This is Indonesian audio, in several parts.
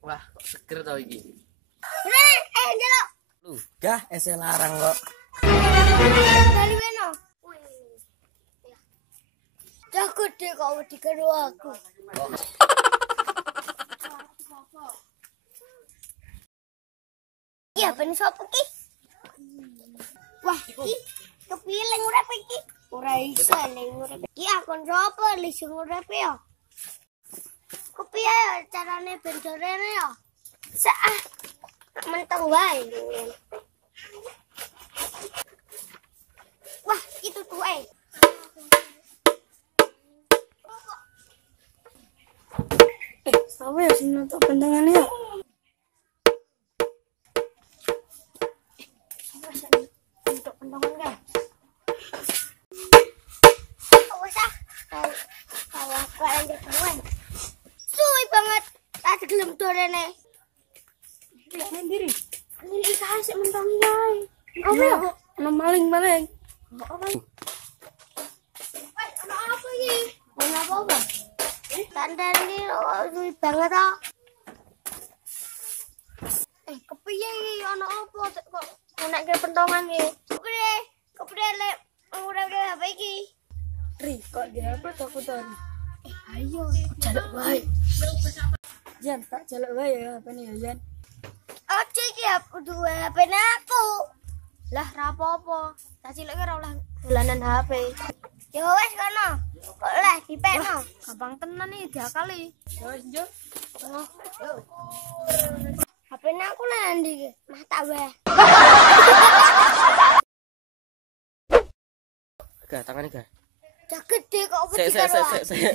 Wah, kok seger tau iki. Ndelok. Lu, gah ese larang kok. Dari mana? Jago deh kok wedi karo aku. Iya, ben sapa ki? Wah, iki kepilih urip iki. Ora iso le urip. Iki akon sapa li sing urip ya? Kepiye ya carane ben dorene ya? Sak menteng wae. Wah, itu tuh Apa ya sing nutup bentangannya ya? Untuk pentongan kan? Awas ah. Awas kalian ketemu. Suwi banget. Tak gelem dorene. Lihat diri. Ini kasih mentong yai. Apa ya? Ono maling. Apa ini? Apa? Tanda ini suwi banget ah. Kepiye iki ana apa kok nekke pentongan iki? Kepiye lek ora HP iki? Ri, kok dia apa takut tadi? Ayo, jaluk wae. Jan, tak jaluk wae ya apa nih ya Jan? Ojo iki duwe HP aku. Lah ra apa-apa. Tak cilik ora oleh dolanan HP. Ya wes kono. Kok leh dipekno. Gampang tenan nih diakali. Ya wis, Jo. HP aku lah ndi iki? Mata wae. Gah, tangane gah. Cak gede kok Sik.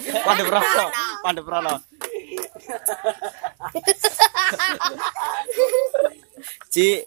Pandep rono. Ci,